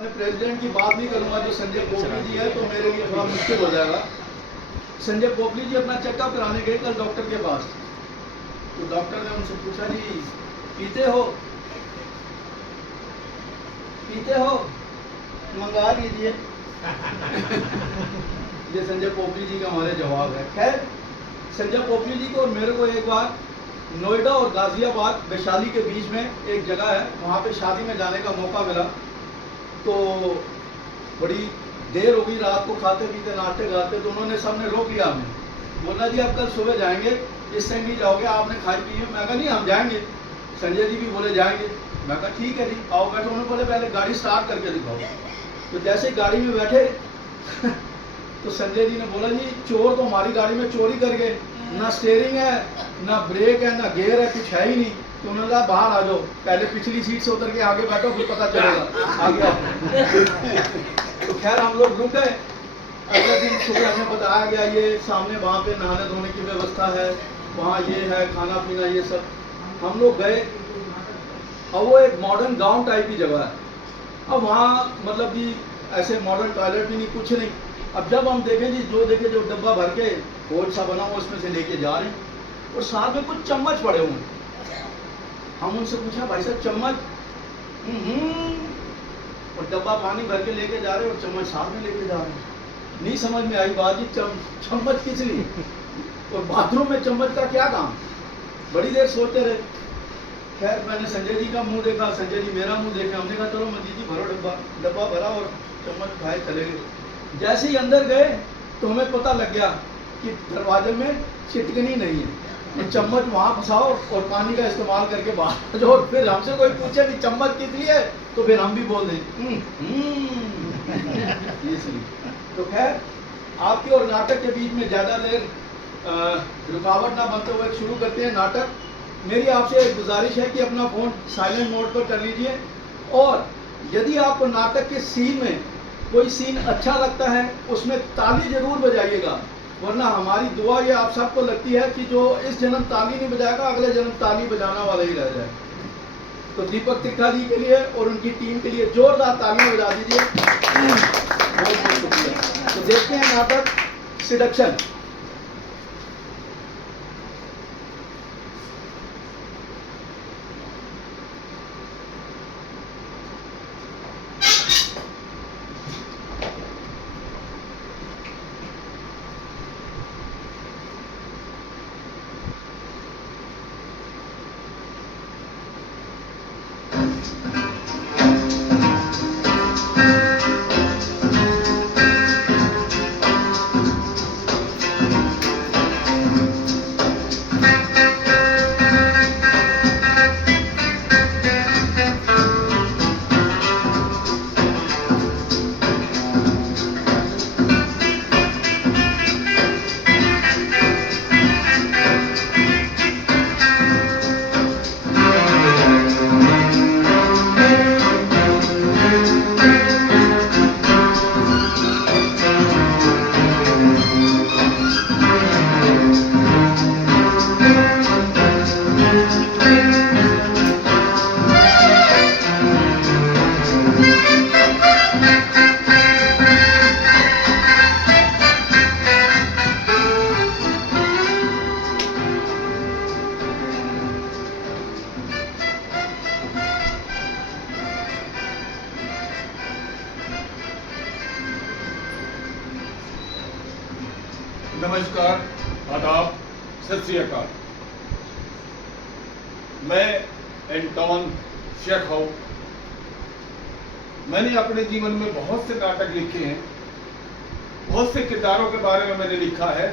अपने प्रेसिडेंट की बात नहीं करूंगा जो संजय पोपली जी है, तो मेरे लिए थोड़ा मुश्किल हो जाएगा। संजय पोपली जी अपना चेकअप कराने गए कल डॉक्टर के पास, तो डॉक्टर ने उनसे पूछा, जी पीते हो मंगा लीजिए। ये संजय पोपली जी का हमारे जवाब है। खैर, संजय पोपली जी को और मेरे को एक बार नोएडा और गाजियाबाद वैशाली के बीच में एक जगह है, वहाँ पे शादी में जाने का मौका मिला। तो बड़ी देर हो गई, रात को खाते पीते नाचते गाते, तो उन्होंने सबने रोक लिया हमें। बोला जी आप कल सुबह जाएंगे, इस टाइम नहीं जाओगे, आपने खाई पी है। मैं कहा नहीं हम जाएंगे। संजय जी भी बोले जाएंगे। मैं कहा ठीक है जी आओ बैठो। उन्होंने बोले पहले गाड़ी स्टार्ट करके दिखाओ। तो जैसे गाड़ी में बैठे तो संजय जी ने बोला जी चोर तो हमारी गाड़ी में चोरी कर गए, ना स्टेयरिंग है ना ब्रेक है ना गियर है, कुछ है ही नहीं। तो उन्होंने कहा बाहर आ जाओ, पहले पिछली सीट से उतर के आगे बैठो, फिर पता चलेगा आगे। तो खैर हम लोग रुक गए। अगले दिन सुबह हमें बताया गया ये सामने वहाँ पे नहाने धोने की व्यवस्था है, वहाँ ये है खाना पीना ये सब। हम लोग गए। अब वो एक मॉडर्न गांव टाइप की जगह है। अब वहाँ मतलब कि ऐसे मॉडर्न टॉयलेट भी नहीं, कुछ नहीं। अब जब हम देखें जी जो डब्बा भर के कोच सा बना हुआ उसमें से लेके जा रहे हैं और साथ में कुछ चम्मच पड़े हुए। हम उनसे पूछा भाई साहब चम्मच? और डब्बा पानी भर के लेके जा रहे हैं और चम्मच साथ में लेके जा रहे हैं। नहीं समझ में आई बात, जी चम्मच किस लिए और बाथरूम में चम्मच का क्या काम? बड़ी देर सोचते रहे। खैर मैंने संजय जी का मुंह देखा, संजय जी मेरा मुंह देखा। हमने कहा चलो मंजी जी भरो डब्बा भरा और चम्मच खाए चले गए। जैसे ही अंदर गए तो हमें पता लग गया कि दरवाजे में चिटकनी नहीं है, तो चम्मच वहाँ फंसाओ और पानी का इस्तेमाल करके बाहर जाओ। फिर हमसे कोई पूछे कि चम्मच किस लिए, तो फिर हम भी बोल दें इसलिए। तो खैर आपके और नाटक के बीच में ज़्यादा देर रुकावट ना बनते हुए शुरू करते हैं नाटक। मेरी आपसे एक गुजारिश है कि अपना फ़ोन साइलेंट मोड पर कर लीजिए, और यदि आपको नाटक के सीन में कोई सीन अच्छा लगता है उसमें ताली जरूर बजाइएगा, वरना हमारी दुआ ये आप सबको लगती है कि जो इस जन्म ताली नहीं बजाएगा अगले जन्म ताली बजाना वाला ही रह जाए। तो दीपक त्रिखा जी के लिए और उनकी टीम के लिए जोरदार तालियां बजा दीजिए। बहुत बहुत शुक्रिया। तो देखते हैं नाटक सिडक्शन। नमस्कार, आदाब, सत श्री अकाल। मैं एंटोन चेखव। मैंने अपने जीवन में बहुत से नाटक लिखे हैं, बहुत से किरदारों के बारे में मैंने लिखा है,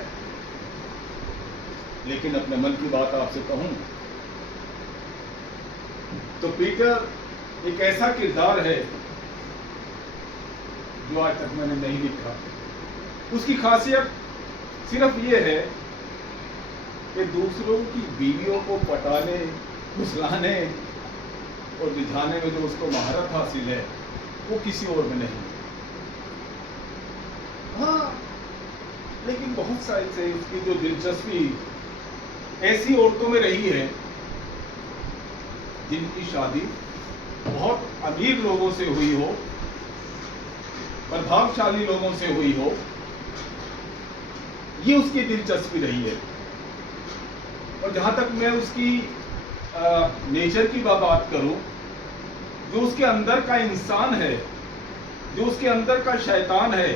लेकिन अपने मन की बात आपसे कहूं तो पीटर एक ऐसा किरदार है जो आज तक मैंने नहीं लिखा। उसकी खासियत सिर्फ ये है कि दूसरों की बीवियों को पटाने, फुसलाने और रिझाने में जो उसको महारत हासिल है वो किसी और में नहीं। हाँ, लेकिन बहुत सारी से उसकी जो दिलचस्पी ऐसी औरतों में रही है जिनकी शादी बहुत अमीर लोगों से हुई हो प्रभावशाली लोगों से हुई हो, ये उसकी दिलचस्पी रही है। और जहां तक मैं उसकी नेचर की बात करूं, जो उसके अंदर का इंसान है, जो उसके अंदर का शैतान है,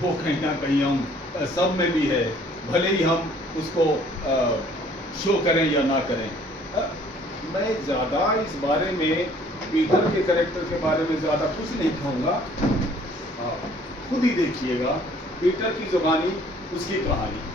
वो कहीं ना कहीं हम सब में भी है, भले ही हम उसको शो करें या ना करें। मैं ज़्यादा इस बारे में, पीटर के कैरेक्टर के बारे में ज़्यादा कुछ नहीं कहूँगा। खुद ही देखिएगा पीटर की जुबानी, उसकी कहानी।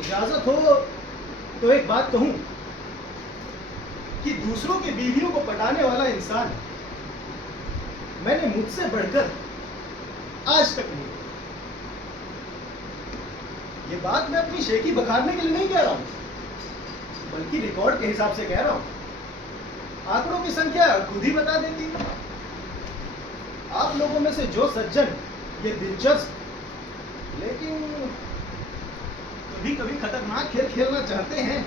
इजाजत हो तो एक बात कहूं कि दूसरों की बीवियों को पटाने वाला इंसान मैंने मुझसे बढ़कर आज तक नहीं। ये बात मैं अपनी शेखी बखारने के लिए नहीं कह रहा हूं, बल्कि रिकॉर्ड के हिसाब से कह रहा हूं। आंकड़ों की संख्या खुद ही बता देती है। आप लोगों में से जो सज्जन ये दिलचस्प लेकिन कभी कभी खतरनाक खेल खेलना चाहते हैं,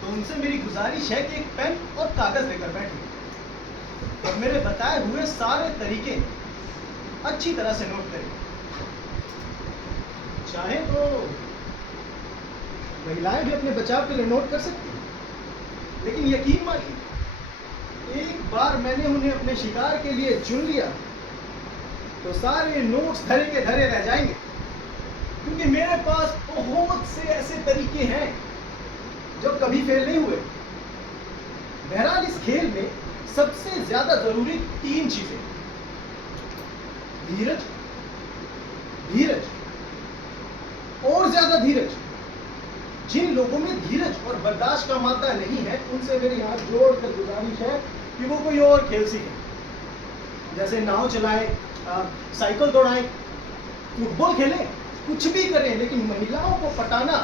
तो उनसे मेरी गुजारिश है कि एक पेन और कागज लेकर बैठें और मेरे बताए हुए सारे तरीके अच्छी तरह से नोट करें। चाहे तो महिलाएं भी अपने बचाव के लिए नोट कर सकती हैं, लेकिन यकीन मानिए, एक बार मैंने उन्हें अपने शिकार के लिए चुन लिया तो सारे नोट्स धरे के धरे रह जाएंगे, क्योंकि मेरे पास बहुत से ऐसे तरीके हैं जो कभी फेल नहीं हुए। बहरहाल इस खेल में सबसे ज्यादा जरूरी 3 चीजें: धीरज, धीरज और ज्यादा धीरज। जिन लोगों में धीरज और बर्दाश्त का मादा नहीं है, उनसे मेरी हाथ जोड़कर गुजारिश है कि वो कोई और खेल सीखें, जैसे नाव चलाएं, साइकिल दौड़ाएं, फुटबॉल खेलें, कुछ भी करें, लेकिन महिलाओं को पटाना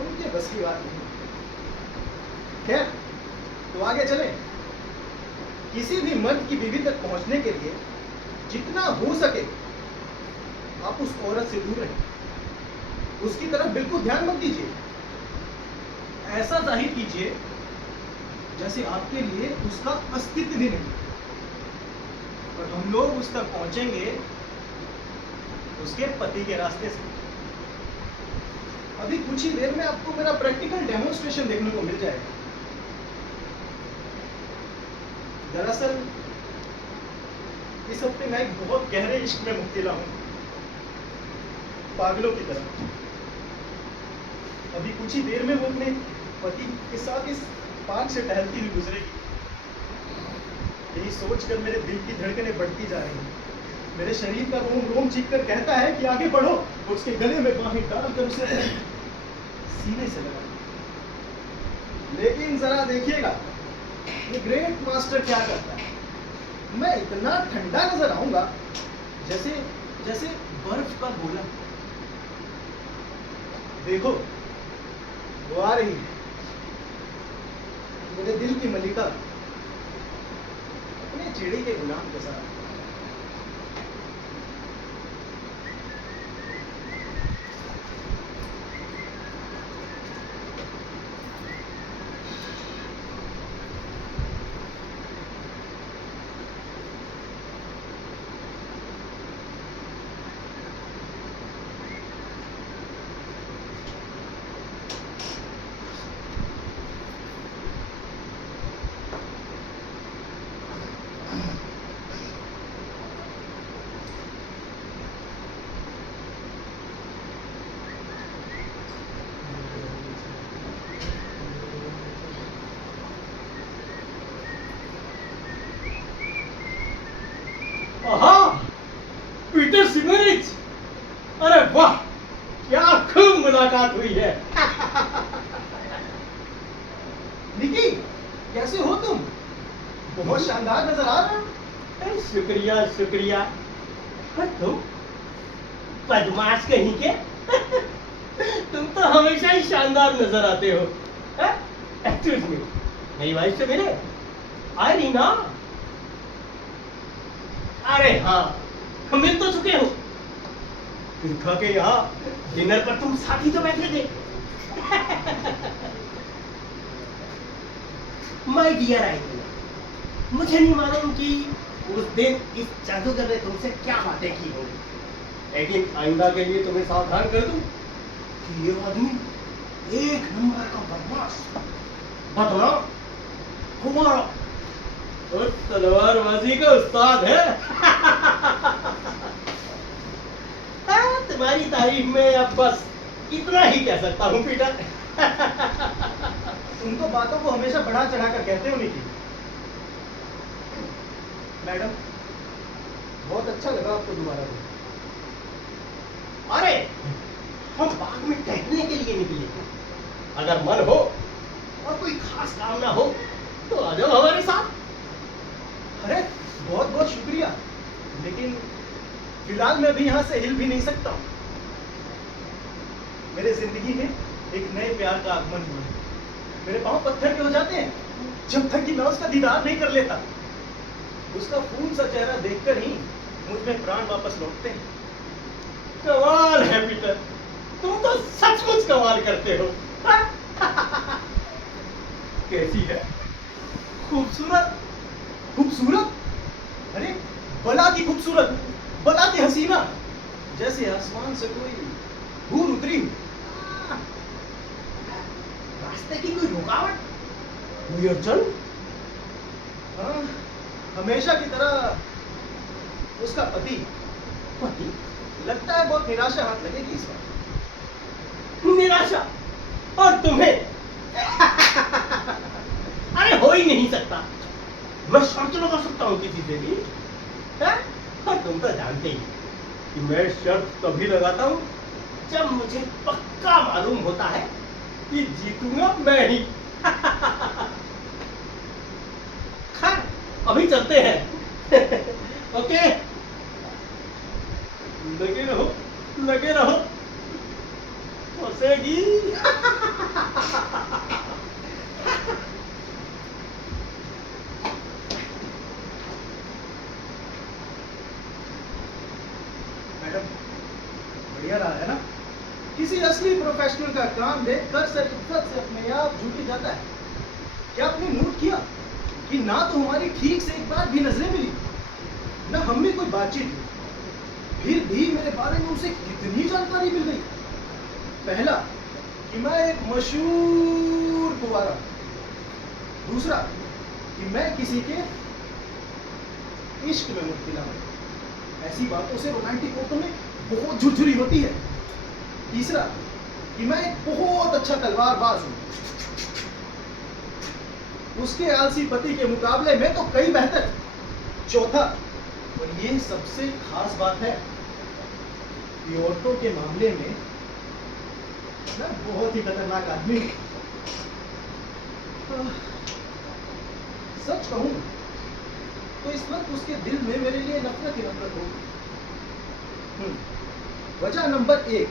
उनके बस की बात नहीं। खैर, तो आगे चलें। किसी भी मर्द की बीवी तक पहुंचने के लिए जितना हो सके आप उस औरत से दूर रहें, उसकी तरफ बिल्कुल ध्यान मत दीजिए। ऐसा जाहिर कीजिए जैसे आपके लिए उसका अस्तित्व भी नहीं। और हम लोग उस तक पहुंचेंगे उसके पति के रास्ते से। अभी कुछ ही देर में आपको मेरा प्रैक्टिकल डेमोन्स्ट्रेशन देखने को मिल जाएगा। दरअसल इस हफ्ते मैं एक बहुत गहरे इश्क में मुब्तला हूं, पागलों की तरह। अभी कुछ ही देर में वो अपने पति के साथ इस पार्क से टहलती हुई गुजरेगी। यही सोचकर मेरे दिल की धड़कनें बढ़ती जा रही हैं। मेरे शरीर का रोम रोम चीख कर कहता है कि आगे बढ़ो, और उसके गले में बाहें डालकर उसे सीने से लगा। लेकिन जरा देखिएगा ये ग्रेट मास्टर क्या करता है। मैं इतना ठंडा नजर आऊंगा जैसे जैसे बर्फ का गोला। देखो वो आ रही है, मेरे दिल की मलिका। अपने चिड़ी के गुलाम के साथ। आहा, पीटर सिमरिच, अरे वाह, क्या खूब मुलाकात हुई है। निकी, कैसे हो तुम? बहुत शानदार नजर आ रहे हो। शुक्रिया शुक्रिया। पर तुम बदमाश कहीं के। तुम तो हमेशा ही शानदार नजर आते हो। एक्सक्यूज मी, मेरी वाइफ से मिले? आयरीना? अरे हाँ, हम मिल तो चुके हो। देखा के यहाँ डिनर पर तुम साथ ही तो बैठे थे। माय डियर आयरीना, मुझे नहीं मालूम कि उस दिन इस जादूगर ने तुमसे क्या बातें की होंगी, लेकिन आइंदा के लिए तुम्हें सावधान कर दूं कि ये आदमी एक नंबर का बदमाश, बदमाश, कुमार और तलवारबाजी का उस्ताद है। तुम्हारी तारीफ में अब बस इतना ही कह सकता हूँ पीटर। तुम तो बातों को हमेशा बढ़ा चढ़ा कर कहते हो निकी। मैडम, बहुत अच्छा लगा आपको दोबारा देख। अरे, हम बाग में टहलने के लिए निकले थे। अगर मन हो और कोई खास काम ना हो तो आ जाओ हमारे साथ। अरे, बहुत बहुत शुक्रिया, लेकिन फिलहाल मैं भी यहाँ से हिल भी नहीं सकता हूँ। मेरे जिंदगी में एक नए प्यार का आगमन हुआ है। मेरे पाँव पत्थर के हो जाते हैं जब तक कि मैं उसका दीदार नहीं कर लेता। उसका फूल सा चेहरा देखकर ही मुझ में प्राण वापस लौटते हैं। कमाल है पीटर, तुम तो सचमुच कमाल करते हो। कैसी है? खूबसूरत? खूबसूरत? अरे, बला की खूबसूरत, बला की हसीना, जैसे आसमान से कोई भूर उतरी हुई। रास्ते की कोई रुकावट, कोई अड़चन? हाँ, हमेशा की तरह उसका पति लगता है बहुत निराशा हाथ लगेगी इस बार। निराशा? और तुम्हें? अरे हो ही नहीं सकता। मैं शर्त लगा सकता हूँ किसी से भी, हैं? और तुम तो जानते ही कि मैं शर्त तभी लगाता हूँ जब मुझे पक्का मालूम होता है कि जीतूंगा मैं ही। खैर, अभी चलते हैं। ओके, लगे रहो, फंसेगी। मैडम, बढ़िया रहा है ना? किसी असली प्रोफेशनल का काम देखकर सर इज्जत से अपने आप झुक जाता है। क्या आपने नोट किया कि ना तो हमारी ठीक से एक बार भी नजरें मिली, ना हम में कोई बातचीत हुई, फिर भी मेरे बारे में उसे कितनी जानकारी मिल गई। पहला कि मैं एक मशहूर कुंवारा, दूसरा कि मैं किसी के इश्क में मुब्तला हूं। ऐसी बातों से रोमांटिक औरतों में बहुत झुरझुरी होती है। तीसरा कि मैं एक बहुत अच्छा तलवारबाज हूं, उसके आलसी पति के मुकाबले में तो कई बेहतर। चौथा, और ये सबसे खास बात है कि औरतों के मामले में मैं बहुत ही खतरनाक आदमी हूं। सच कहूं तो इस वक्त उसके दिल में मेरे लिए नफरत ही नफरत होगी। वजह नंबर 1,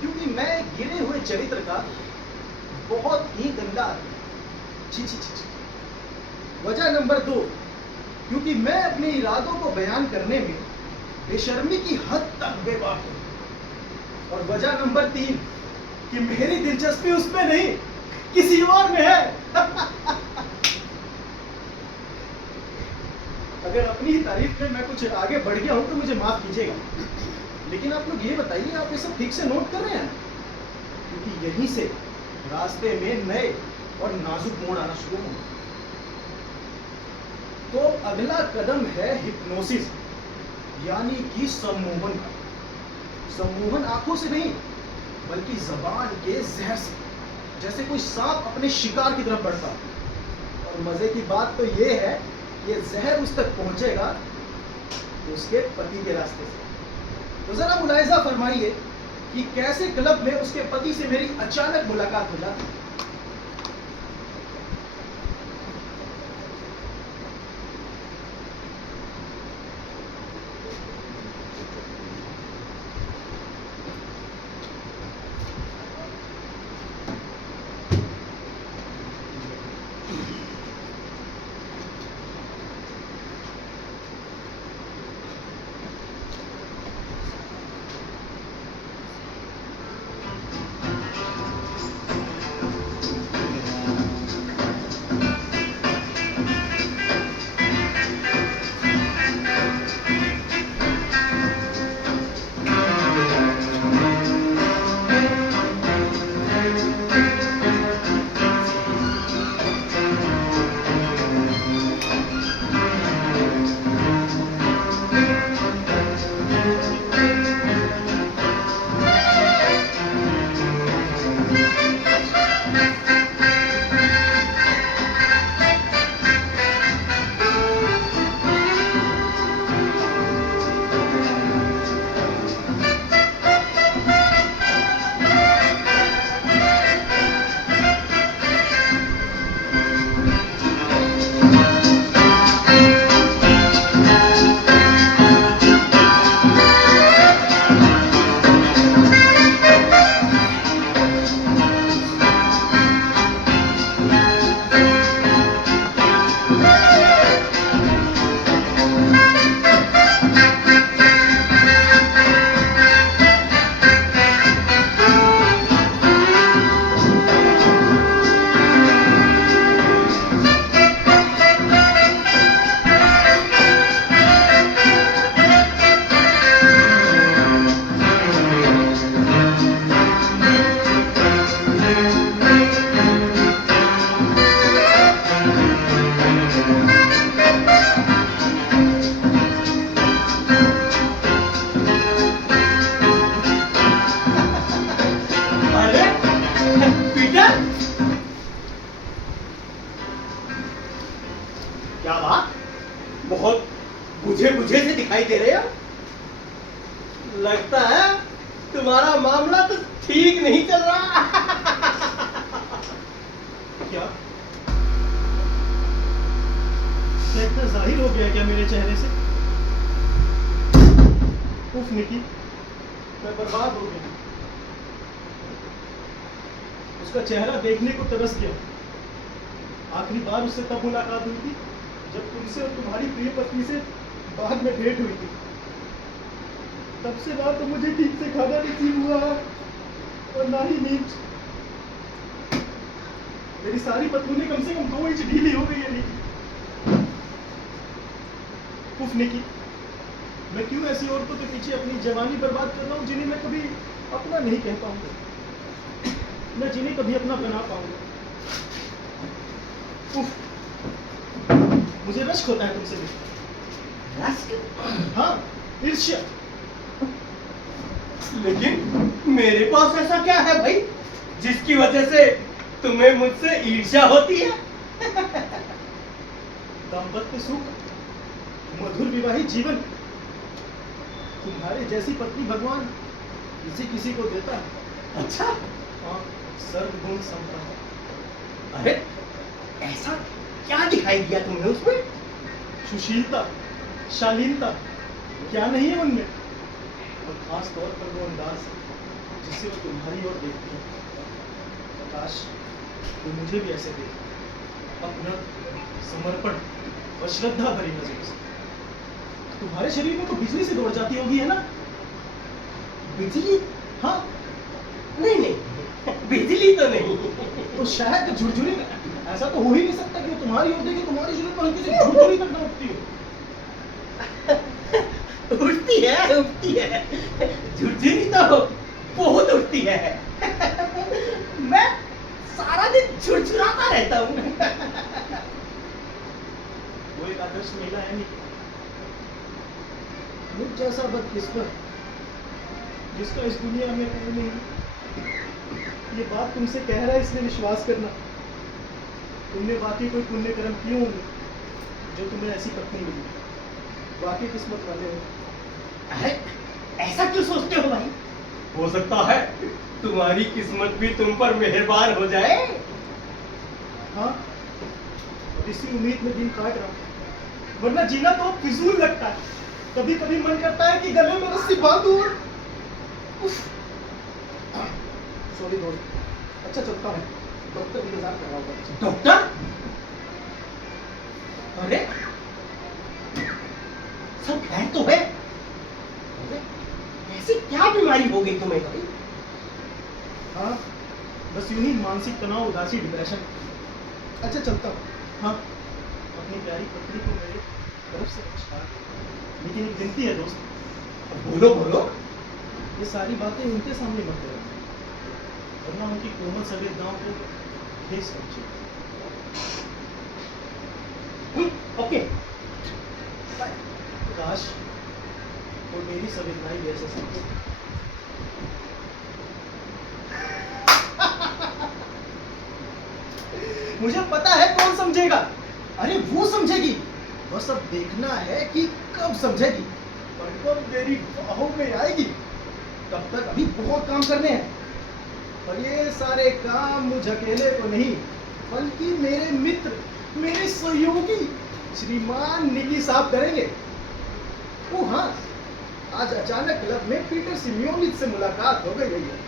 क्योंकि मैं एक गिरे हुए चरित्र का बहुत ही गंदा आदमी। छी छी छी छी। वजह नंबर 2, क्योंकि मैं अपने इरादों को बयान करने में बेशर्मी की हद तक बेबाक हूं। और वजह नंबर 3 कि मेरी दिलचस्पी उसमें नहीं किसी और में है। अगर अपनी ही तारीफ में मैं कुछ आगे बढ़ गया हूं तो मुझे माफ कीजिएगा, लेकिन आप लोग ये बताइए, आप ये सब ठीक से नोट कर रहे हैं? क्योंकि यहीं से रास्ते में नए और नाजुक मोड़ आना शुरू होंगे। तो अगला कदम है हिप्नोसिस, यानी कि सम्मोहन का। सम्मोहन आंखों से नहीं बल्कि जबान के जहर से, जैसे कोई सांप अपने शिकार की तरफ बढ़ता। और मजे की बात तो ये है, ये जहर उस तक पहुंचेगा उसके पति के रास्ते से। तो जरा मुलाहिजा फरमाइए कि कैसे क्लब में उसके पति से मेरी अचानक मुलाकात हो जाती है। क्या बात, बहुत बुझे बुझे से दिखाई दे रहे हो। लगता है तुम्हारा मामला तो ठीक नहीं चल रहा। क्या इतना जाहिर हो गया क्या मेरे चेहरे से? उफ निकी, मैं बर्बाद हो गया। उसका चेहरा देखने को तरस गया। आखिरी बार उससे तब मुलाकात हुई थी जब तुमसे और तुम्हारी प्रिय पत्नी से बाद में भेंट हुई थी। तब से ना तो मुझे ठीक से खाना नसीब हुआ और ना ही नींद। मेरी सारी पतलूनें कम से कम 2 इंच ढीली हो गई है निकी। उफ निकी, मैं क्यों ऐसी औरतों के पीछे अपनी जवानी बर्बाद कर रहा हूँ जिन्हें मैं कभी अपना नहीं कह पाऊंगा, मैं जिन्हें कभी अपना बना पाऊंगा। उफ, मुझे रश्क होता है तुमसे भी। रश्क? हाँ, ईर्ष्या। लेकिन मेरे पास ऐसा क्या है भाई जिसकी वजह से तुम्हें मुझसे ईर्ष्या होती है? दाम्पत्य सुख, मधुर विवाहित जीवन, तुम्हारे जैसी पत्नी भगवान किसी किसी को देता है। अच्छा, हाँ, सर्वगुण संपन्न। अरे ऐसा क्या दिखाई दिया तुमने उसमें? सुशीलता, शालीनता क्या नहीं है उनमें? और खास तौर पर वो अंदाज जिससे वो तुम्हारी ओर देखती है। काश वो मुझे भी ऐसे देखे, अपना समर्पण और श्रद्धा भरी नजरों से। तुम्हारे शरीर में तो बिजली से दौड़ जाती होगी, है ना? बिजली? हाँ, नहीं नहीं, बिजली तो नहीं। तो शायद झुरझुरी में ऐसा तो हो ही नहीं सकता कि वो तुम्हारी होती है कि तुम्हारे शरीर पर हल्की सी झुरझुरी तक न उठती हो। उठती है, झुरझुरी तो बहुत उठती है। मैं सारा दिन झुरझुराता रहता हूँ। वो एक आदर्श महिला है नहीं, मुझ जैसा बदकिस्मत जिसका इस दुनिया में कोई नहीं। ये बात तुमसे कह रहा है इसलिए विश्वास करना, तुमने वाकई कोई पुण्य कर्म किए होंगे जो तुम्हें ऐसी पत्नी मिली। वाकई किस्मत वाले हो। अरे, ऐसा क्यों सोचते हो भाई? हो सकता है तुम्हारी किस्मत भी तुम पर मेहरबान हो जाए। हाँ, और इसी उम्मीद में दिन काट रहा हूँ, वरना जीना तो फिजूल लगता है। कभी कभी मन करता है कि गले में रस्सी बांधूं और सॉरी दोस्त, अच्छा चलता हूँ, डॉक्टर इंतजार कर रहा होगा। डॉक्टर? अरे, सब खैर तो है? अरे, ऐसी क्या बीमारी हो गई तुम्हें भाई? हाँ, बस यूं ही मानसिक तनाव, उदासी, डिप्रेशन। अच्छा चलता हूँ। हाँ, अपनी प्यारी पत्नी को मेरे तरफ से नमस्कार। लेकिन एक विनती है दोस्त, बोलो बोलो। ये सारी बातें उनके सामने मत करो, वरना उनकी कोमल संवेदनाओं को ठेस पहुंचे। ओके। काश वो मेरी संवेदनाएं भी ऐसे समझे। मुझे पता है कौन समझेगा। अरे वो समझेगी, बस अब देखना है कि कब समझेगी और कब मेरी बाहों में आएगी। तब तक अभी बहुत काम करने हैं, और ये सारे काम मुझ अकेले को नहीं बल्कि मेरे मित्र, मेरे सहयोगी श्रीमान निकी साहब करेंगे। ओ हाँ, आज अचानक क्लब में पीटर सिमियोनिच से मुलाकात हो गई है।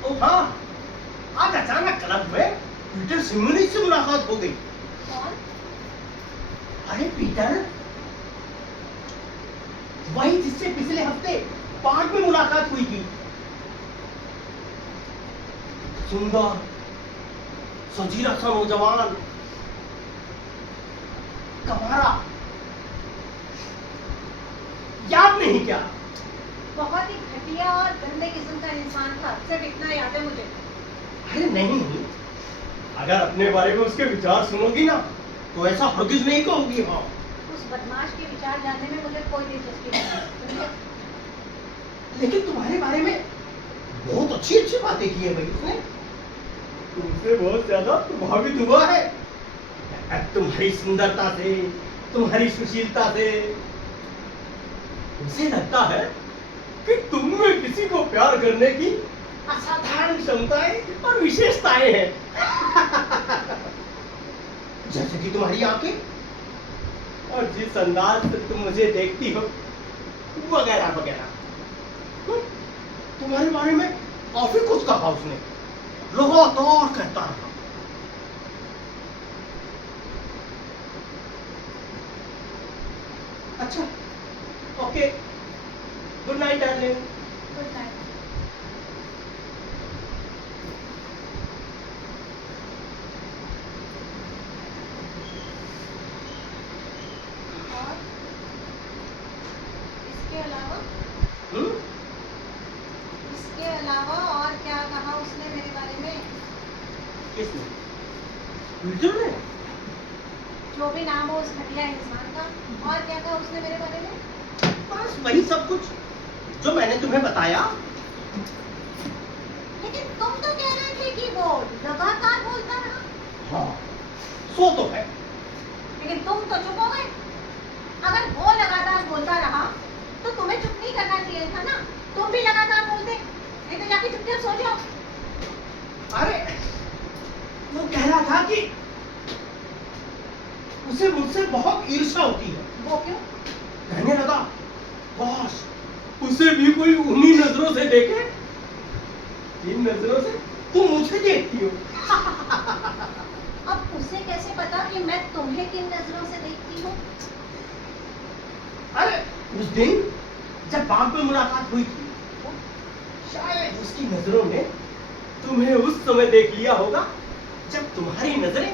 ओ हाँ, आज अचानक क्लब में पीटर सिमोनिच से मुलाकात हो गई। कौन? अरे पीटर, वही जिससे पिछले हफ्ते पार्क में मुलाकात हुई थी। सुंदर, सजीला सा नौजवान, कमारा, याद नहीं क्या? बहुत ही घटिया और गंदे किस्म का इंसान था, सिर्फ इतना याद है मुझे। अरे नहीं, अगर अपने बारे में उसके विचार सुनोगी ना तो ऐसा हरगिज नहीं कहोगी। हाँ, उस बदमाश के विचार जानने में मुझे कोई दिलचस्पी नहीं है, समझे? लेकिन तुम्हारे बारे में बहुत अच्छी अच्छी बातें की है भाई उसने। तुमसे बहुत ज्यादा प्रभावित हुआ है। तुम्हारी सुंदरता से, तुम्हारी सुशीलता से उसे लगता है कि तुम में किसी को प्यार करने की असाधारण क्षमताएं और विशेषताएं हैं। जैसे कि तुम्हारी आंखें और जिस अंदाज से तुम मुझे देखती हो, वगैरह वगैरह। तुम्हारे बारे में काफी कुछ कहा उसने, लगातार कहता रहा। अच्छा, okay, good night darling. Good night. और इसके अलावा और क्या कहा उसने मेरे बारे में? किसने? पीटर ने? जो भी नाम हो उस घटिया इंसान का, और क्या कहा उसने मेरे बारे में? बस वही सब कुछ जो मैंने तुम्हें बताया। लेकिन तुम तो कह रहे थे कि वो लगातार बोलता रहा। हाँ, सो तो है। लेकिन तुम तो चुप हो गए। अगर वो लगातार बोलता रहा तो तुम्हें चुप नहीं करना चाहिए था ना। तुम भी लगातार बोलते, नहीं तो जाके चुपचाप सो जाओ। अरे वो कह रहा था कि उसे मुझसे बहुत ईर्ष्या होती है। वो क्यों? कहने लगा, काश उसे भी कोई उन्हीं नजरों से देखे जिन नजरों से तुम मुझे देखती हो। अब उसे कैसे पता कि मैं तुम्हें किन नजरों से देखती हूँ? अरे उस दिन जब बाग में मुलाकात हुई थी, शायद उसकी नजरों ने तुम्हें उस समय देख लिया होगा जब तुम्हारी नजरें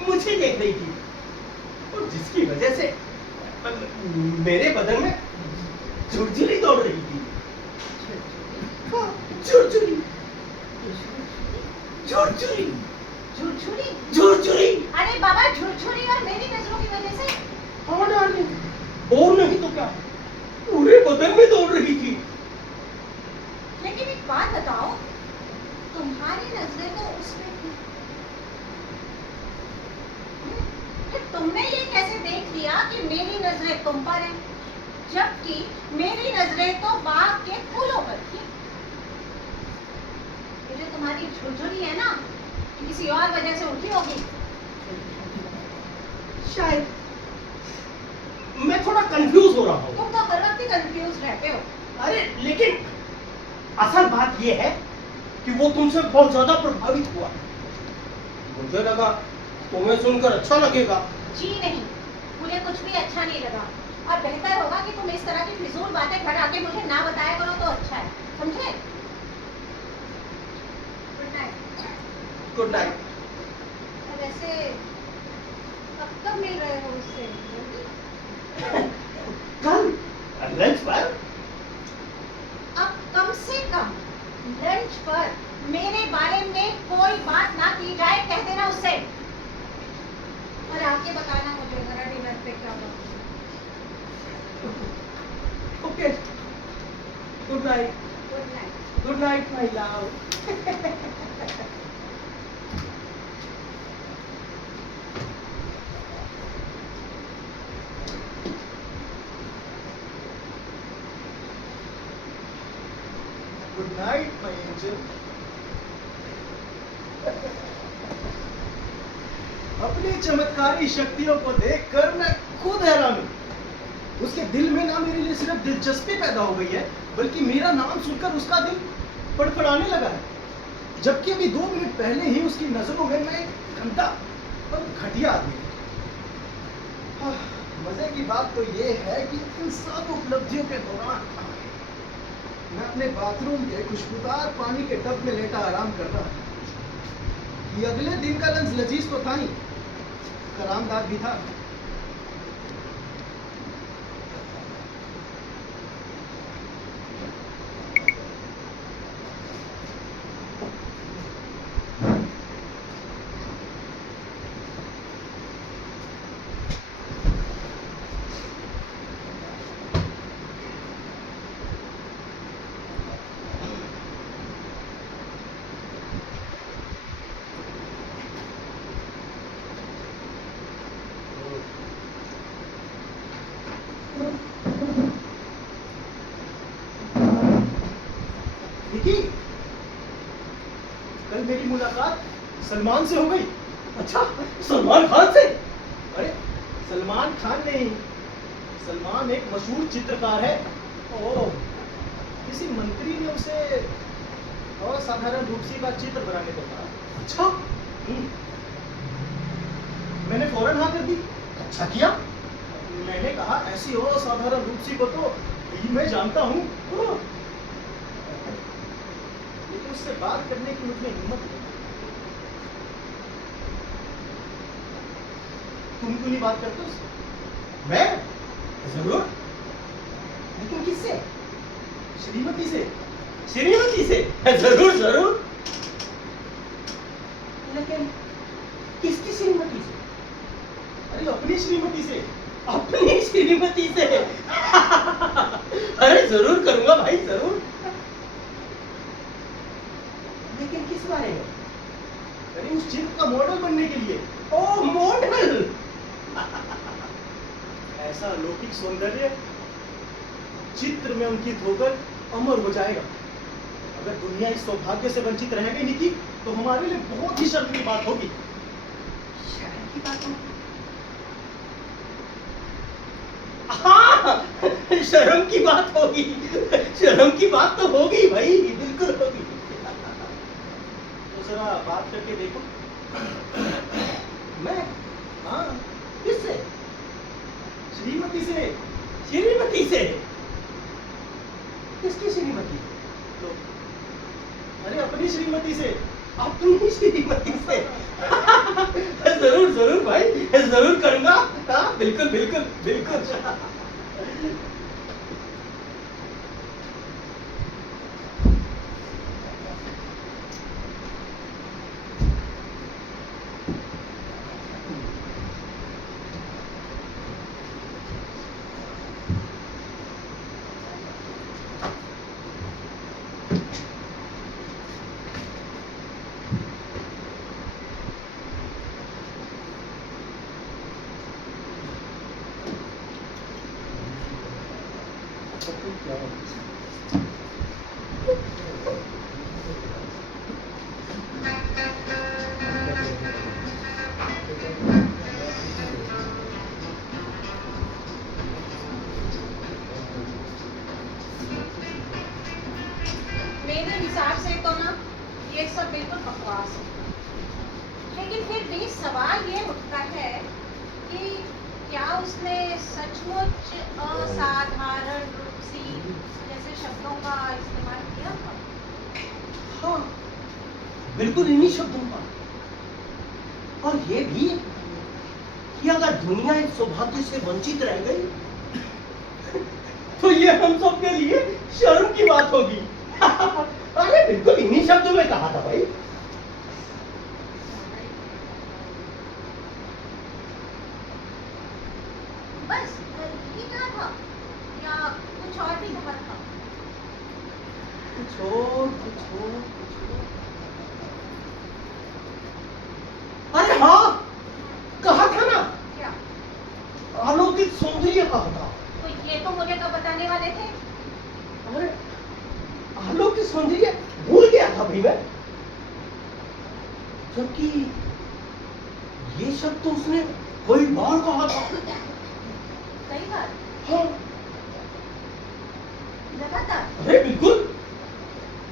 मुझे देख रही थी, और जिसकी वजह से मेरे बदन में झुरझुरी दौड़ रही थी। हाँ, झुरझुरी झुरझुरी झुरझुरी? झुरझुरी। अरे बाबा, झुरझुरी और मेरी नजरों की वजह से? हाँ डार्लिंग, और नहीं तो क्या, पूरे बदन में दौड़ रही थी। लेकिन एक बात बताओ, तुम्हारी नजरें तो उसमें थी, फिर तुमने ये कैसे देख लिया कि मेरी नजरें तुम पर हैं, जबकि मेरी नजरें तो बाग के फूलों पर थी? ये जो तुम्हारी झुरझुरी है ना, ये किसी और वजह से उठी होगी। शायद मैं थोड़ा कंफ्यूज हो रहा हूँ। तुम तो हर वक्त ही कंफ्यूज रहते हो। अरे लेकिन असल बात यह है कि वो तुमसे बहुत ज्यादा प्रभावित हुआ। मुझे लगा तुम्हें सुनकर अच्छा लगेगा। जी नहीं, मुझे कुछ भी अच्छा नहीं लगा, और बेहतर होगा कि तुम इस तरह की फिजूल बातें घर आके मुझे ना बताया करो तो अच्छा है, समझे? Good night. Good night. वैसे कब मिल रहे हो उससे? कल लंच पर। अब कम से कम लंच पर मेरे बारे में कोई बात ना की जाए, कह देना उससे। और आके बताना मुझे जरा डिनर पे क्या बात है। Okay, good night. Good night. Good night my love. Good night my angel. अपनी चमत्कारी शक्तियों को देखकर मैं खुद हैरान हूं। उसके दिल में ना मेरे लिए सिर्फ दिलचस्पी पैदा हो गई है, बल्कि मेरा नाम सुनकर उसका दिल फड़फड़ाने लगा है। जबकि अभी 2 मिनट पहले ही उसकी नजरों में मैं एक गंदा और घटिया आदमी था। मजे की बात तो ये है कि इन सब उपलब्धियों के दौरान मैं अपने बाथरूम के खुशबूदार पानी के टब में लेटा आराम कर रहा था कि अगले दिन का लंच लजीज तो था ही, आरामदार भी था। निकी, कल मेरी मुलाकात सलमान से हो गई। अच्छा, सलमान खान से? अरे सलमान खान नहीं, सलमान एक मशहूर चित्रकार है। ओह, किसी मंत्री ने उसे असाधारण रूप से का चित्र बनाने को कहा। अच्छा, मैंने फौरन हाँ कर दी। अच्छा किया। मैंने कहा ऐसी असाधारण रूपसी को तो मैं जानता हूँ, लेकिन उससे बात करने की मुझमें हिम्मत नहीं। तुम क्यों नहीं बात करते उससे? मैं जरूर। लेकिन किससे? श्रीमती से। श्रीमती से? जरूर जरूर। लेकिन किसकी श्रीमती से? अरे अपनी श्रीमती से। अपनी श्रीमती से? अरे जरूर करूंगा भाई, जरूर। लेकिन किस बारे में? अरे उस चित्र का मॉडल बनने के लिए। ओ मॉडल। ऐसा अलौकिक सौंदर्य चित्र में अंकित होकर अमर हो जाएगा। अगर दुनिया इस सौभाग्य से वंचित रह गई निकी, तो हमारे लिए बहुत ही शर्म की बात होगी। शर्म की बात होगी? हाँ, शर्म की बात होगी। शर्म की बात तो होगी भाई, बिल्कुल होगी। तो जरा बात करके देखो। मैं? हाँ, किससे? श्रीमती से। श्रीमती से? किसकी श्रीमती? तो अरे अपनी श्रीमती से। अपनी श्रीमती से। जरूर जरूर भाई, जरूर करूंगा। हाँ, बिल्कुल बिल्कुल बिल्कुल। मेरे हिसाब से तो ना ये सब बिल्कुल बकवास है। लेकिन फिर भी सवाल ये उठता है कि क्या उसने सचमुच असाधारण रूप सी जैसे शब्दों का इस्तेमाल किया था? हाँ, बिल्कुल इन्हीं शब्दों का। और ये भी कि अगर दुनिया इस सौभाग्य से वंचित रह गई, तो ये हम सब के लिए शर्म की बात होगी। अरे बिल्कुल इन्हीं शब्दों में कहा था भाई। बस ये क्या था या कुछ और भी बाहर था? कुछ और, कुछ और, कुछ और। अरे हाँ, कहा था ना, क्या? अलौकिक सौंदर्य कहा था। तो ये तो मुझे कब बताने वाले थे? अरे अलौकिक सौंदर्य भूल गया था भाई मैं। जबकि ये शब्द तो उसने कई बार कहा था। कई बार? हाँ, लगातार? अरे बिल्कुल।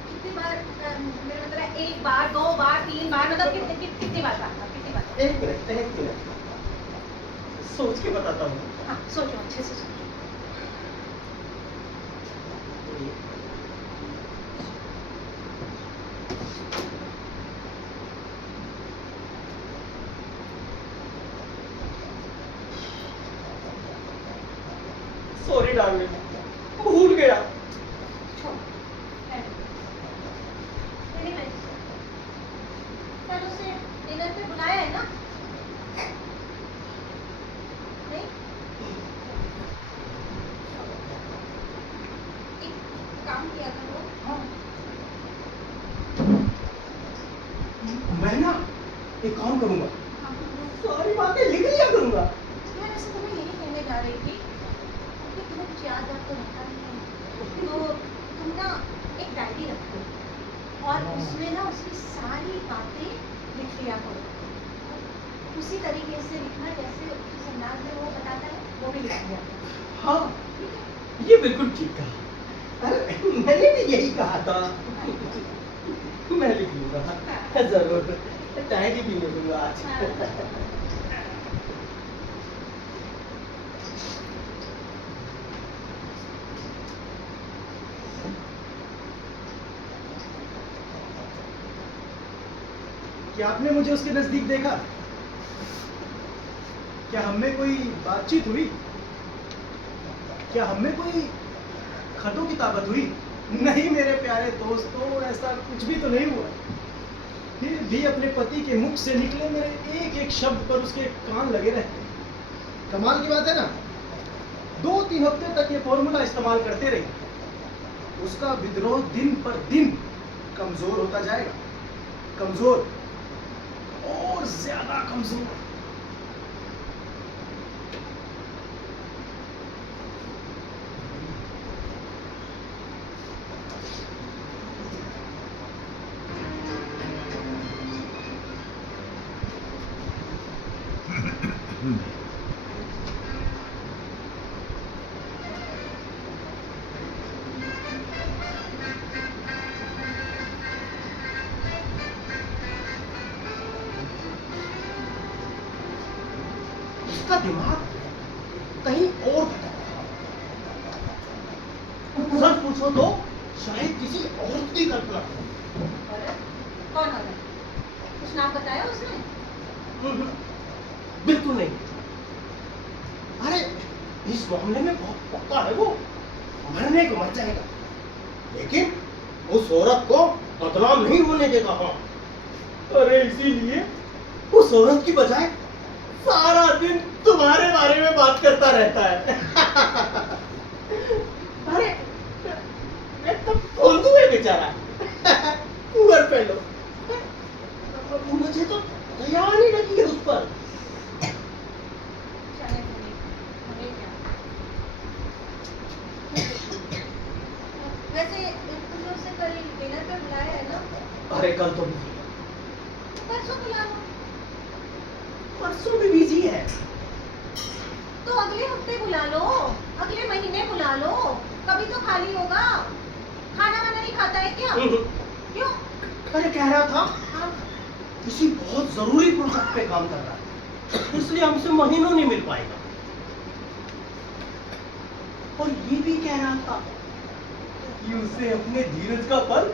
कितनी बार? मेरा मतलब एक बार, दो बार, तीन बार, मतलब कितनी बार कहा था? कितनी बार? एक मिनट सोच के बताता हूँ। हाँ, सोचो, अच्छे से सोचो। सॉरी डार्लिंग, भूल गया। छोड़ो, रहने दो। Anyways, कल उसे डिनर पे बुलाया है ना? नहीं? एक काम किया करो। मैं ना एक काम करूंगा, हाँ, सारी बातें लिख लिया करूंगा। यार ऐसे तो मैं यही कहने जा रही थी कि तुम्हें कुछ याद याद तो रहता नहीं है, तो तुम ना एक डायरी रखो और उसमें ना उसकी सारी बातें लिख लिया करो। उसी तरीके से लिखना जैसे जिस अंदाज में वो बताता है, वो भी लिख लिया करो। हाँ, ठीक है? ये बिल्कुल ठीक कहा। अरे मैंने भी यही कहा था। मैं लिख लूंगा जरूर, डायरी भी ले लूंगा आज। क्या आपने मुझे उसके नजदीक देखा? क्या हमें कोई बातचीत हुई? क्या हमें कोई खतों की ताकत हुई? नहीं मेरे प्यारे दोस्तों, ऐसा कुछ भी तो नहीं हुआ। फिर भी अपने पति के मुख से निकले मेरे एक एक शब्द पर उसके कान लगे रहते। कमाल की बात है ना, 2-3 हफ्ते तक ये फॉर्मूला इस्तेमाल करते रहे। उसका विद्रोह दिन पर दिन कमजोर होता जाएगा, कमजोर और ज्यादा कमजोर। इसका दिमाग कहीं और भटक रहा है। सच पूछो तो शायद किसी औरत की कल्पना है। औरत? कौन औरत? कुछ नाम बताया उसने? बिल्कुल नहीं। अरे इस मामले में बहुत पक्का है वो, मरने को मर जाएगा, लेकिन उस औरत को बदनाम नहीं होने देगा। हाँ, अरे इसीलिए उस औरत की बजाय सारा दिन तुम्हारे बारे में बात करता रहता है। अरे एकदम फोंदू है बेचारा। Poor fellow. मुझे तो दया नहीं लगी है उस पर। चले हमें क्या? वैसे तुमने उसे कल डिनर पे बुलाया है ना? अरे कल तो बिजी है, परसों बुला लो। परसों भी बिजी है। तो अगले हफ्ते बुला लो, अगले महीने बुला लो, कभी तो खाली होगा। खाना वाना नहीं खाता है क्या? क्यों? अरे कह रहा था हाँ, किसी बहुत जरूरी प्रोजेक्ट पे काम कर रहा है, इसलिए हमसे महीनों नहीं मिल पाएगा। और ये भी कह रहा था कि उसे अपने धीरज का फल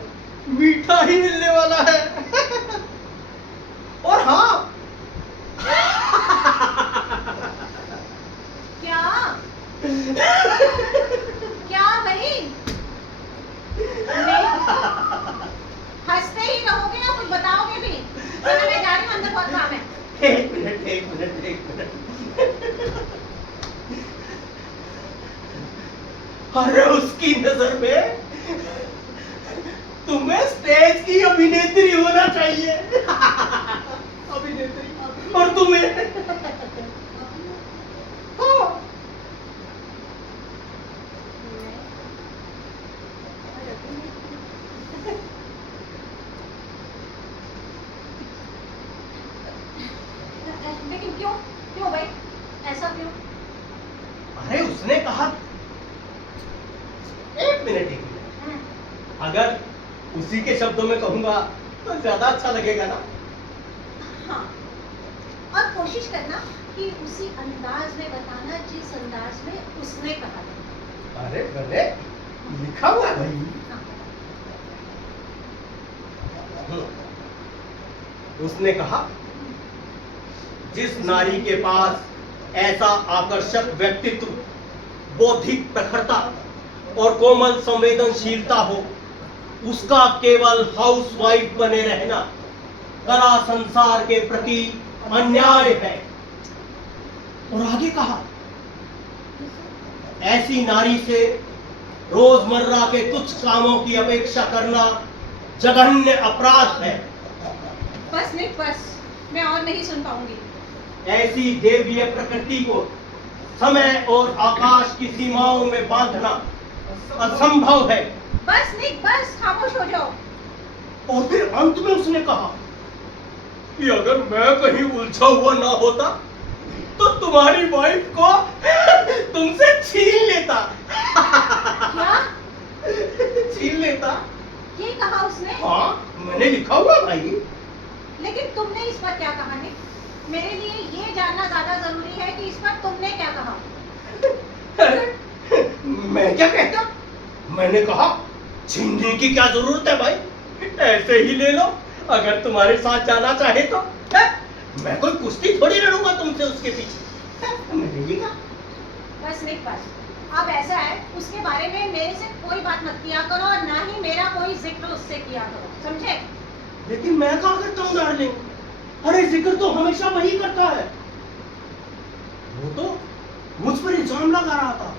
मीठा ही मिलने वाला है। और हाँ, क्या? क्या भाई? नहीं, हंसते ही रहोगे या कुछ बताओगे भी? चलो मैं जा रही हूँ, अंदर बहुत काम है। एक मिनट एक मिनट एक मिनट। अरे उसकी नजर में तुम्हें स्टेज की अभिनेत्री होना चाहिए। अभिनेत्री। और तुम्हें हाँ। लेकिन क्यों? क्यों भाई? ऐसा क्यों? अरे उसने कहा, एक मिनट, अगर उसी के शब्दों में कहूंगा तो ज्यादा अच्छा लगेगा ना। हाँ, और कोशिश करना कि उसी अंदाज में बताना जिस अंदाज में उसने कहा था। अरे भले लिखा हुआ है भाई। हाँ। उसने कहा, जिस नारी के पास ऐसा आकर्षक व्यक्तित्व, बौद्धिक प्रखरता और कोमल संवेदनशीलता हो, उसका केवल हाउसवाइफ बने रहना कला संसार के प्रति अन्याय है। और आगे कहा, ऐसी नारी से रोजमर्रा के तुच्छ कामों की अपेक्षा करना जघन्य अपराध है। बस निक बस, मैं और नहीं सुन पाऊंगी। ऐसी देवीय प्रकृति को समय और आकाश की सीमाओं में बांधना असंभव है। बस निक बस, खामोश हो जाओ। और फिर अंत में उसने कहा कि अगर मैं कहीं उलझा हुआ ना होता तो तुम्हारी वाइफ को तुमसे छीन लेता। क्या? छीन लेता? ये कहा उसने? हाँ, मैंने लिखा हुआ भाई। लेकिन तुमने इस पर क्या कहा निक? मेरे लिए ये जानना ज्यादा जरूरी है कि इस पर तुमने क्या कहा। मैं क्या कहता? मैंने कहा, छीनने की क्या जरूरत है भाई, ऐसे ही ले लो, अगर तुम्हारे साथ जाना चाहे तो। मैं कोई कुश्ती थोड़ी लड़ूंगा तुमसे उसके पीछे। मैंने ये कहा। बस निक बस, अब ऐसा है, उसके बारे में मेरे से कोई बात मत किया करो और ना ही मेरा कोई जिक्र उससे किया करो, समझे? लेकिन मैं क्या करता हूँ डार्लिंग? अरे जिक्र तो हमेशा वही करता है। वो तो मुझ पर इल्जाम लगा रहा था।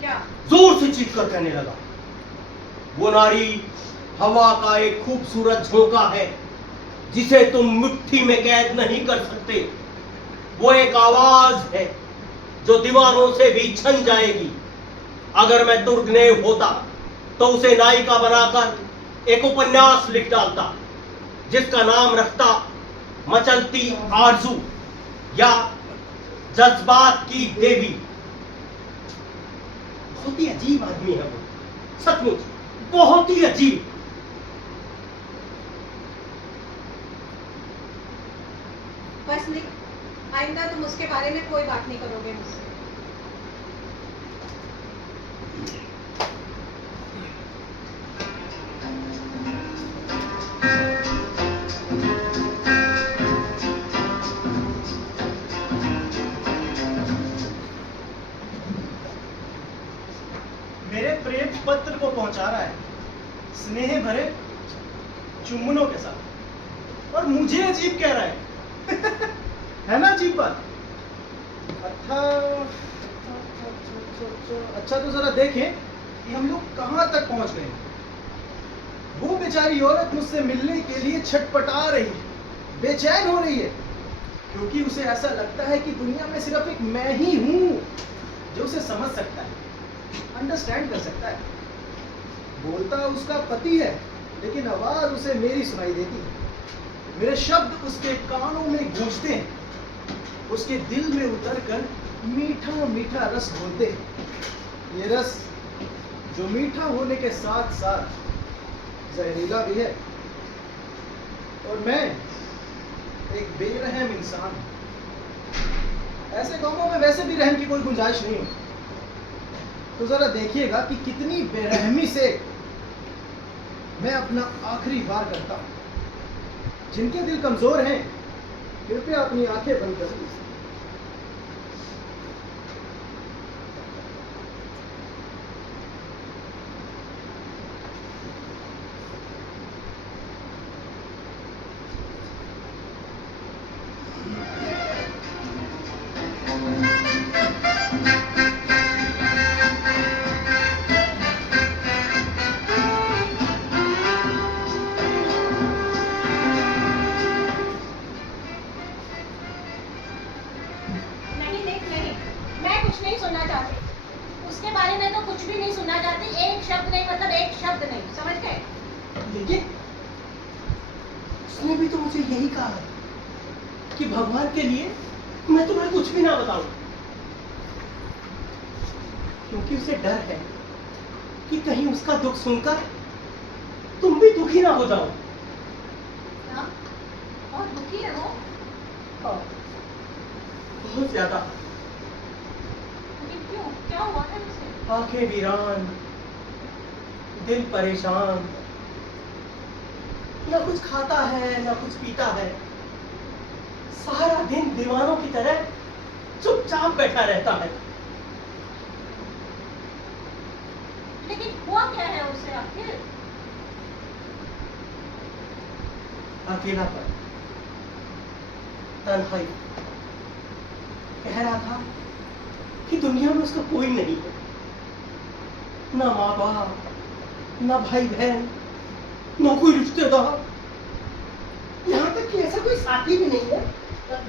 क्या? जोर से चीख कर कहने लगा, वो नारी हवा का एक खूबसूरत झोंका है जिसे तुम मुट्ठी में कैद नहीं कर सकते। वो एक आवाज है जो दीवारों से भी छन जाएगी। अगर मैं दुर्गनेव होता तो उसे नायिका बनाकर एक उपन्यास लिख डालता जिसका नाम रखता मचलती आरजू या जज्बात की देवी। बहुत ही अजीब आदमी है वो, सचमुच बहुत ही अजीब। बस निक, आइंदा तुम उसके बारे में कोई बात नहीं करोगे मुझसे। मेरे प्रेम पत्र को पहुंचा रहा है स्नेह भरे चुम्बनों के साथ, और मुझे अजीब कह रहा है। है ना अजीब बात? अच्छा तो जरा देखें कि हम लोग कहां तक पहुंच गए। वो बेचारी औरत मुझसे मिलने के लिए छटपटा रही है, बेचैन हो रही है, क्योंकि उसे ऐसा लगता है कि दुनिया में सिर्फ एक मैं ही हूं जो उसे समझ सकता है, अंडरस्टैंड कर सकता है। बोलता उसका पति है, लेकिन आवाज उसे मेरी सुनाई देती है। मेरे शब्द उसके कानों में गूंजते हैं, उसके दिल में उतरकर मीठा मीठा रस घोलते हैं। ये रस जो मीठा होने के साथ साथ जहरीला भी है। और मैं एक बेरहम इंसान हूं। ऐसे कामों में वैसे भी रहम की कोई गुंजाइश नहीं होती। तो जरा देखिएगा कि कितनी बेरहमी से मैं अपना आखिरी वार करता हूं। जिनके दिल कमजोर हैं, कृपया अपनी आंखें बंद कर लीजिए। नहीं निक, नहीं, मैं कुछ नहीं सुनना चाहती। उसके बारे में तो कुछ भी नहीं सुनना चाहती। एक शब्द नहीं, मतलब एक शब्द नहीं, समझ गए? लेकिन उसने भी तो मुझे यही कहा है कि भगवान के लिए मैं तुम्हें कुछ भी ना बताऊं, क्योंकि उसे डर है कि कहीं उसका दुख सुनकर तुम भी दुखी ना हो जाओ। हाँ? और दुखी है वो? हाँ, बहुत ज्यादा। लेकिन क्यों? क्या हुआ है उसे? आंखें वीरान, दिल परेशान, ना कुछ खाता है ना कुछ पीता है, सारा दिन दीवानों की तरह चुपचाप बैठा रहता है। लेकिन हुआ क्या है उसे आखिर? अकेलापन, तन्हाई। कह रहा था कि दुनिया में उसका कोई नहीं है, ना माँ बाप, ना भाई बहन, ना कोई रिश्तेदार, यहाँ तक कि ऐसा कोई साथी भी नहीं है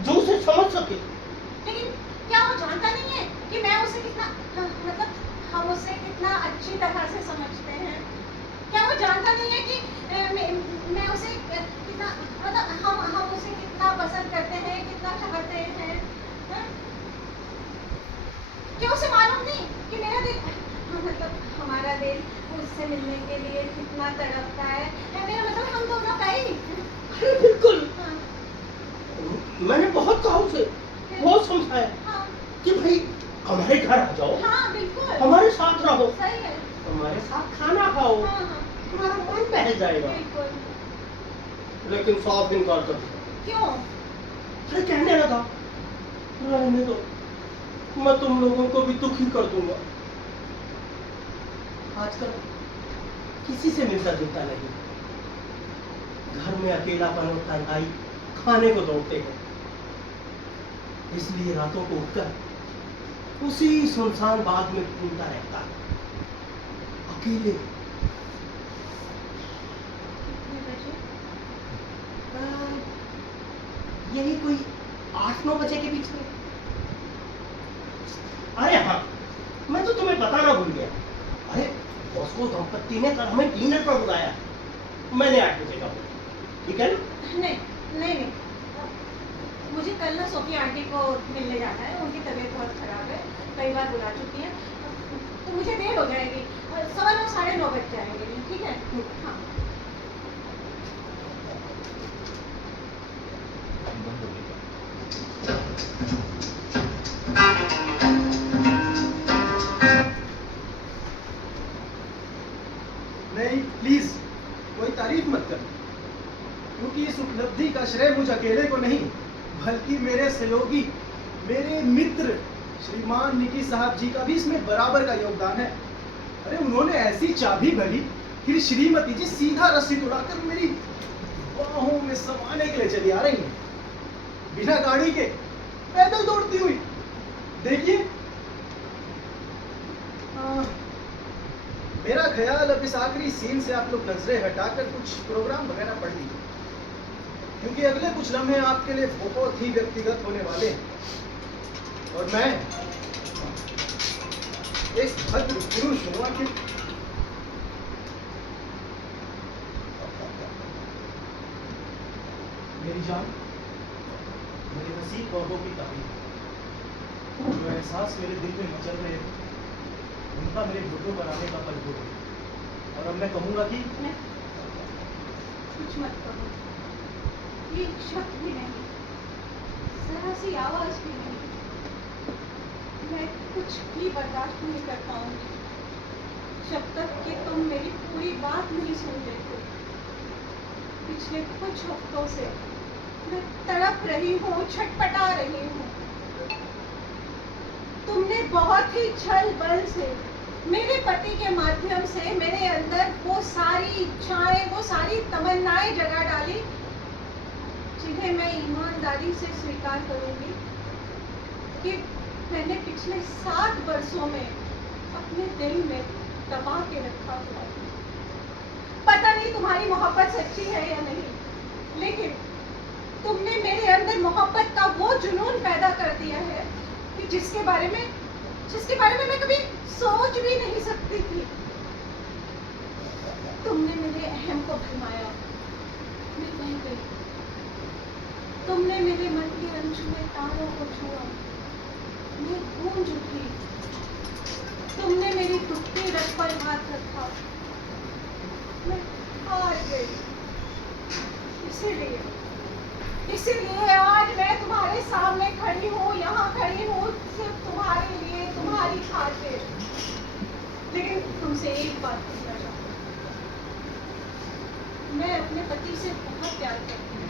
जो उसे समझ सके। लेकिन क्या वो जानता नहीं है कि मैं उसे कितना, मतलब हम उसे कितना अच्छी तरह से समझते हैं? क्या वो जानता नहीं है कि मैं उसे कितना, मतलब हम उसे कितना पसंद करते हैं, कितना चाहते हैं? हाँ? क्या उसे मालूम नहीं कि मेरा दिल, मतलब हमारा दिल उससे मिलने के लिए कितना तड़पता है? मेरा मतलब हम दोनों का ही। अरे बिल्कुल, हाँ, मैंने बहुत कहा उसे, बहुत समझाया हाँ, कि भाई हमारे घर आ जाओ, हाँ, बिल्कुल हमारे साथ रहो, सही है। हमारे साथ खाना खाओ, हाँ, हाँ, तुम्हारा मन बहल जाएगा। बिल्कुल। लेकिन साफ इनकार कर दिया। क्यों? अरे कहने लगा, रहने दो, मैं तुम लोगों को भी दुखी कर दूंगा। आजकल किसी से मिलता जुलता नहीं, घर में अकेलापन और तन्हाई खाने को दौड़ते हैं, इसलिए रातों को उठकर उसी सुनसान बाग में घूमता रहता है, अकेले। कितने बजे? यही कोई 8-9 बजे के बीच में। अरे हाँ, मैं तो तुम्हें बताना भूल गया। अरे बॉस्को दंपत्ति ने कल हमें डिनर पर बुलाया, मैंने 8 बजे का बोला, ठीक है ना? नहीं, नहीं, नहीं। मुझे कल ना सोफिया आंटी को मिलने जाना है, उनकी तबीयत बहुत खराब है, कई बार बुला चुकी हैं, तो मुझे देर हो जाएगी। 9:15 9:30 बज जाएंगे, ठीक है? हाँ। नहीं, प्लीज कोई तारीफ मत कर, क्योंकि इस उपलब्धि का श्रेय मुझ अकेले को नहीं, बल्कि मेरे सहयोगी, मेरे मित्र श्रीमान निकी साहब जी का भी इसमें बराबर का योगदान है। अरे उन्होंने ऐसी चाबी भरी कि श्रीमती जी सीधा रस्सी तोड़ाकर मेरी बाहों में समाने के लिए चली आ रही हैं, बिना गाड़ी के, पैदल दौड़ती हुई। देखिए, मेरा ख्याल अब इस आखिरी सीन से आप लोग नजरें हटाकर कुछ प्रोग्राम वगैरह पढ़ लीजिए, क्योंकि अगले कुछ लम्हे आपके लिए बहुत ही व्यक्तिगत होने वाले हैं। और मैं एक भद्र पुरुष हूं आखिर। मेरी जान, मेरे नसीब ख्वाबों की तारीफ, जो एहसास मेरे दिल में मचल रहे थे, उनका मेरे घुटनों पर आने का पल हो गया। और अब मैं कहूंगा कि मैं कुछ मत करो, एक शब्द भी नहीं, जरा सी आवाज भी नहीं। मैं कुछ भी बर्दाश्त नहीं कर पाऊंगी जब तक कि तुम मेरी पूरी बात नहीं सुन लेते। पिछले कुछ हफ्तों से मैं तड़प रही हूँ, छटपटा रही हूँ। तुमने बहुत ही छल बल से मेरे पति के माध्यम से मेरे अंदर वो सारी इच्छाएं, वो सारी तमन्नाएं जगा डाली, जिन्हें मैं ईमानदारी से स्वीकार करूंगी कि मैंने पिछले 7 वर्षों में अपने दिल में दबा के रखा हुआ है। पता नहीं तुम्हारी मोहब्बत सच्ची है या नहीं, लेकिन तुमने मेरे अंदर मोहब्बत का वो जुनून पैदा कर दिया है कि जिसके बारे में मैं कभी सोच भी नहीं सकती थी। तुमने मेरे अहम को भरमाया, मैं बह गई। तुमने मेरे मन के अनछुए तारों को छुआ, मैं गूंज उठी। तुमने मेरी टूटी रग पर हाथ रखा, मैं हार गई। इसीलिए आज मैं तुम्हारे सामने खड़ी हूँ, यहाँ खड़ी हूँ, सिर्फ तुम्हारे लिए, तुम्हारी खातिर। लेकिन तुमसे एक बात पूछना चाहती हूँ। मैं अपने पति से बहुत प्यार करती हूँ।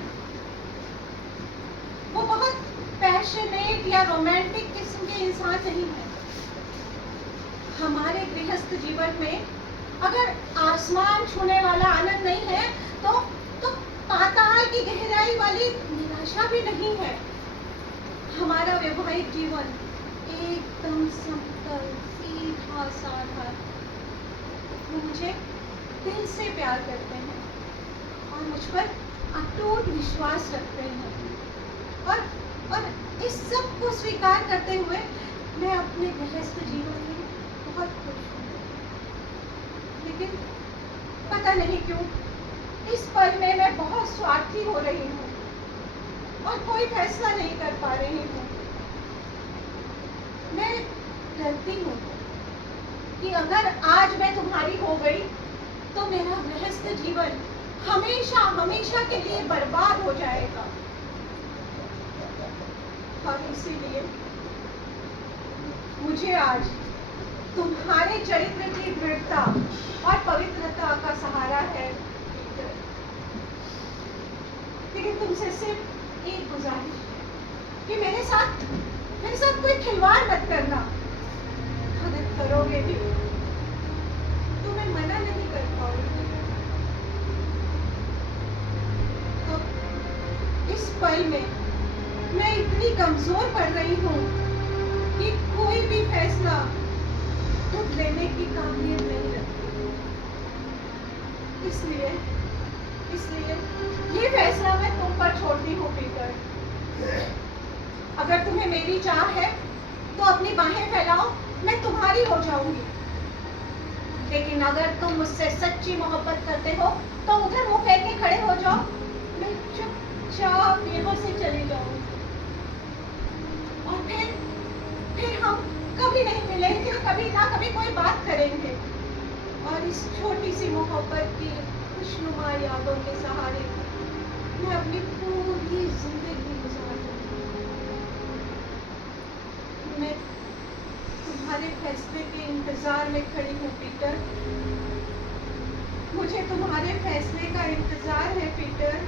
वो बहुत पैशनेट या रोमांटिक किस्म के इंसान नहीं है। हमारे गृहस्थ जीवन में अगर आसमान छूने वाला आनंद नहीं है तो पाताल की गहराई वाली निराशा भी नहीं है। हमारा वैवाहिक जीवन एकदम समतल, सीधा साधा। वो मुझे दिल से प्यार करते हैं और मुझ पर अटूट विश्वास रखते हैं। और इस सब को स्वीकार करते हुए मैं अपने गृहस्थ जीवन में बहुत खुश हूँ। लेकिन पता नहीं क्यों इस पल में मैं बहुत स्वार्थी हो रही हूँ और कोई फैसला नहीं कर पा रही हूँ। मैं डरती हूँ कि अगर आज मैं तुम्हारी हो गई तो मेरा गृहस्थ जीवन हमेशा हमेशा के लिए बर्बाद हो जाएगा। और इसीलिए मुझे आज तुम्हारे चरित्र की दृढ़ता और पवित्रता का सहारा है। लेकिन तुमसे सिर्फ एक गुजारिश है कि मेरे साथ कोई खिलवाड़ मत करना। अगर करोगे भी तो मैं मना नहीं कर पाऊंगी। तो इस पल में मैं इतनी कमजोर पड़ रही हूँ कि कोई भी फैसला खुद लेने की काबिलियत नहीं रखती। इसलिए ये फैसला मैं तुम पर छोड़ती हूँ पीटर। अगर तुम्हें मेरी चाह है तो अपनी बाहें फैलाओ, मैं तुम्हारी हो जाऊंगी। लेकिन अगर तुम मुझसे सच्ची मोहब्बत करते हो तो उधर मुंह फेंक के खड़े हो जाओ, मैं चुपचाप यहाँ से चली जाऊंगी। कभी नहीं मिलेंगे, कभी ना कभी कोई बात करेंगे, और इस छोटी सी मोहब्बत की खुशनुमा यादों के सहारे मैं अपनी पूरी जिंदगी गुजार दूंगी। मैं तुम्हारे फैसले के इंतजार में खड़ी हूँ पीटर, मुझे तुम्हारे फैसले का इंतजार है Peter.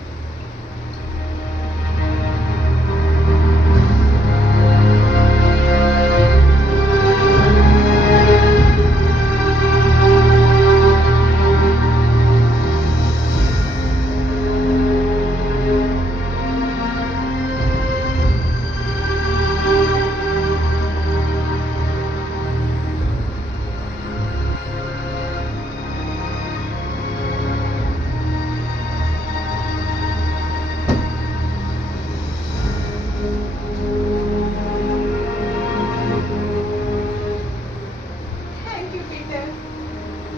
Thank you Peter,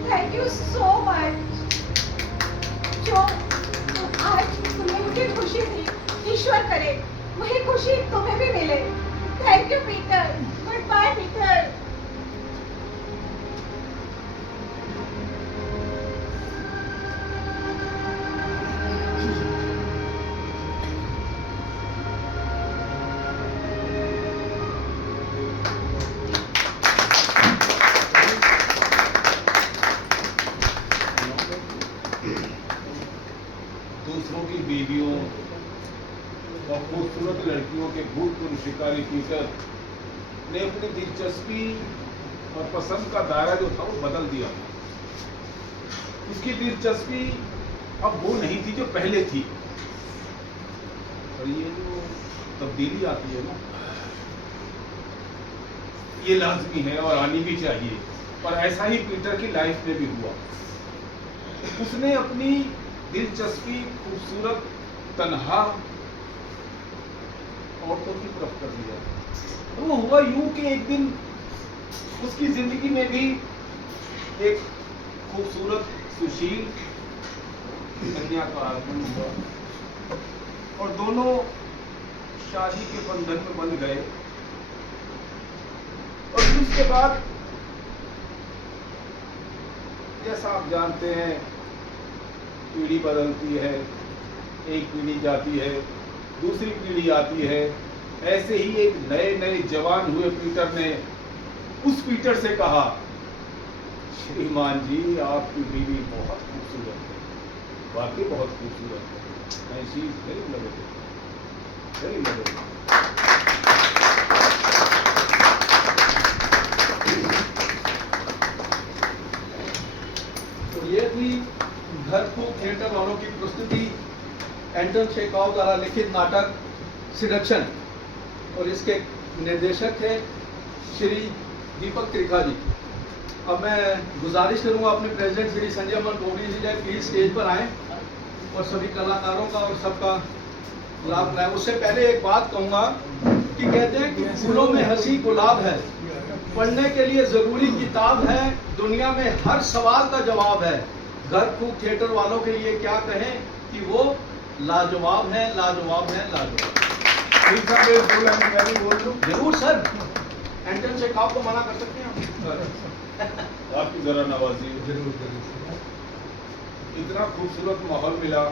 thank you so much. जो आज तुम्हें मुझे खुशी दी, ईश्वर करे वही खुशी तुम्हें भी मिले। Thank you Peter, good by Peter. दूसरों की बीवियों और खूबसूरत लड़कियों के भूतपूर्व शिकारी पीटर ने अपनी दिलचस्पी और पसंद का दायरा जो था वो बदल दिया। उसकी दिलचस्पी अब वो नहीं थी जो पहले थी। और ये जो तब्दीली आती है ना, ये लाजमी है और आनी भी चाहिए, और ऐसा ही पीटर की लाइफ में भी हुआ। उसने अपनी दिलचस्पी खूबसूरत तन्हा औरतों की तरफ कर दिया। तो वो हुआ यूं कि एक दिन उसकी जिंदगी में भी एक खूबसूरत सुशील कन्या का आगमन हुआ और दोनों शादी के बंधन में बंध गए। और फिर उसके बाद जैसा आप जानते हैं, पीढ़ी बदलती है, एक पीढ़ी जाती है, दूसरी पीढ़ी आती है। ऐसे ही एक नए नए जवान हुए पीटर ने उस पीटर से कहा, श्रीमान जी आपकी बीवी बहुत खूबसूरत है, वाकई बहुत खूबसूरत है। And she is very lovely, very lovely. तो ये थी घर फूक थिएटर वालों की प्रस्तुति, एंटन चेखव द्वारा लिखित नाटक सिडक्शन, और इसके निर्देशक थे श्री दीपक त्रिखा जी। अब मैं गुजारिश करूंगा अपने प्रेसिडेंट श्री संजय अमन टोपली जी जाए प्लीज स्टेज पर आएं और सभी कलाकारों का और सबका लाभ उठाएं। उससे पहले एक बात कहूंगा कि कहते हैं कि फूलों में हंसी गुलाब है, पढ़ने के लिए जरूरी किताब है, दुनिया में हर सवाल का जवाब है। घर फूक थिएटर वालों के लिए क्या कहें कि वो लाजवाब है, लाजवाब है, लाजवाब। ठीक है, मैं दो लाइन मैं भी बोल दूं। जरूर सर, एंटन चेखव को मना कर सकते हैं आप। आपकी जरा नवाजी। जरूर जरूर। इतना खूबसूरत माहौल मिला